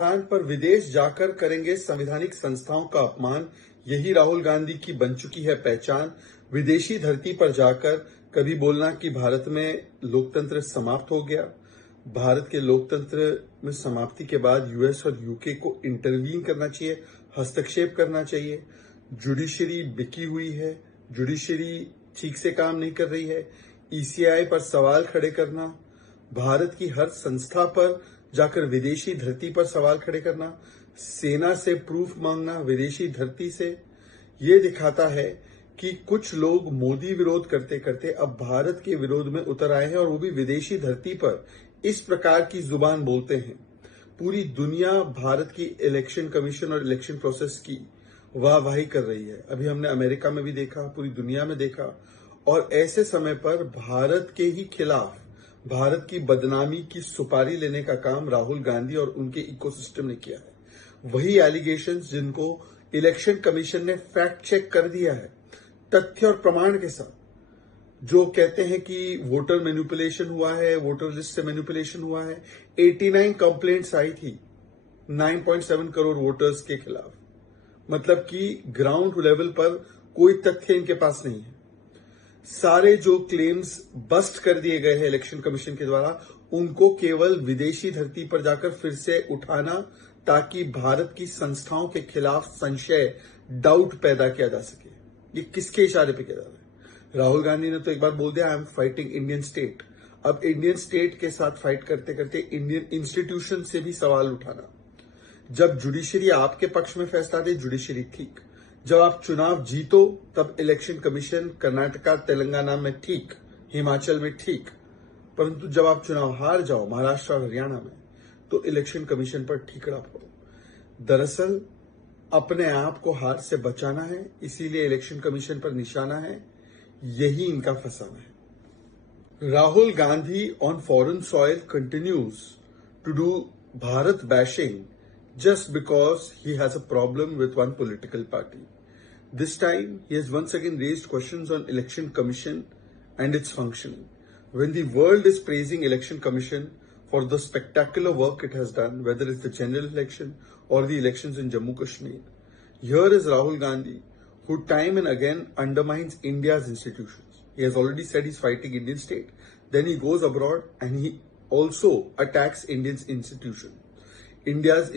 स्थान पर विदेश जाकर करेंगे संवैधानिक संस्थाओं का अपमान, यही राहुल गांधी की बन चुकी है पहचान। विदेशी धरती पर जाकर कभी बोलना कि भारत में लोकतंत्र समाप्त हो गया। भारत के लोकतंत्र में समाप्ति के बाद यूएस और यूके को इंटरवीन करना चाहिए, हस्तक्षेप करना चाहिए। जुडिशरी बिकी हुई है, जुडिशरी ठीक से काम नहीं कर रही है। ईसीआई पर सवाल खड़े करना, भारत की हर संस्था पर जाकर विदेशी धरती पर सवाल खड़े करना, सेना से प्रूफ मांगना विदेशी धरती से, ये दिखाता है कि कुछ लोग मोदी विरोध करते करते अब भारत के विरोध में उतर आए हैं और वो भी विदेशी धरती पर इस प्रकार की जुबान बोलते हैं। पूरी दुनिया भारत की इलेक्शन कमीशन और इलेक्शन प्रोसेस की वाहवाही कर रही है। अभी हमने अमेरिका में भी देखा, पूरी दुनिया में देखा। और ऐसे समय पर भारत के ही खिलाफ भारत की बदनामी की सुपारी लेने का काम राहुल गांधी और उनके इकोसिस्टम ने किया है। वही एलिगेशंस जिनको इलेक्शन कमीशन ने फैक्ट चेक कर दिया है, तथ्य और प्रमाण के साथ, जो कहते हैं कि वोटर मैनिपुलेशन हुआ है, वोटर लिस्ट से मैनिपुलेशन हुआ है। 89 कंप्लेंट्स आई थी 9.7 करोड़ वोटर्स के खिलाफ। मतलब कि ग्राउंड लेवल पर कोई तथ्य इनके पास नहीं है। सारे जो क्लेम्स बस्ट कर दिए गए हैं इलेक्शन कमीशन के द्वारा, उनको केवल विदेशी धरती पर जाकर फिर से उठाना, ताकि भारत की संस्थाओं के खिलाफ संशय, डाउट पैदा किया जा सके। ये किसके इशारे पे किया जा रहा है? राहुल गांधी ने तो एक बार बोल दिया, I am fighting Indian state. अब इंडियन स्टेट के साथ फाइट करते करते इंडियन इंस्टीट्यूशन से भी सवाल उठाना। जब जुडिशरी आपके पक्ष में फैसला दे, जुडिशरी ठीक। जब आप चुनाव जीतो तब इलेक्शन कमीशन कर्नाटका तेलंगाना में ठीक, हिमाचल में ठीक। परंतु जब आप चुनाव हार जाओ महाराष्ट्र और हरियाणा में, तो इलेक्शन कमीशन पर ठीकरा पड़ो। दरअसल अपने आप को हार से बचाना है, इसीलिए इलेक्शन कमीशन पर निशाना है। यही इनका फसाना है। Rahul Gandhi on foreign soil continues to do Bharat bashing just because he has a problem with one political party. This time, he has once again raised questions on Election Commission and its functioning. When the world is praising Election Commission for the spectacular work it has done, whether it's the general election or the elections in Jammu Kashmir, here is Rahul Gandhi, who time and again undermines India's institutions. He has already said he's fighting Indian state. Then he goes abroad and he also attacks Indian institutions. India's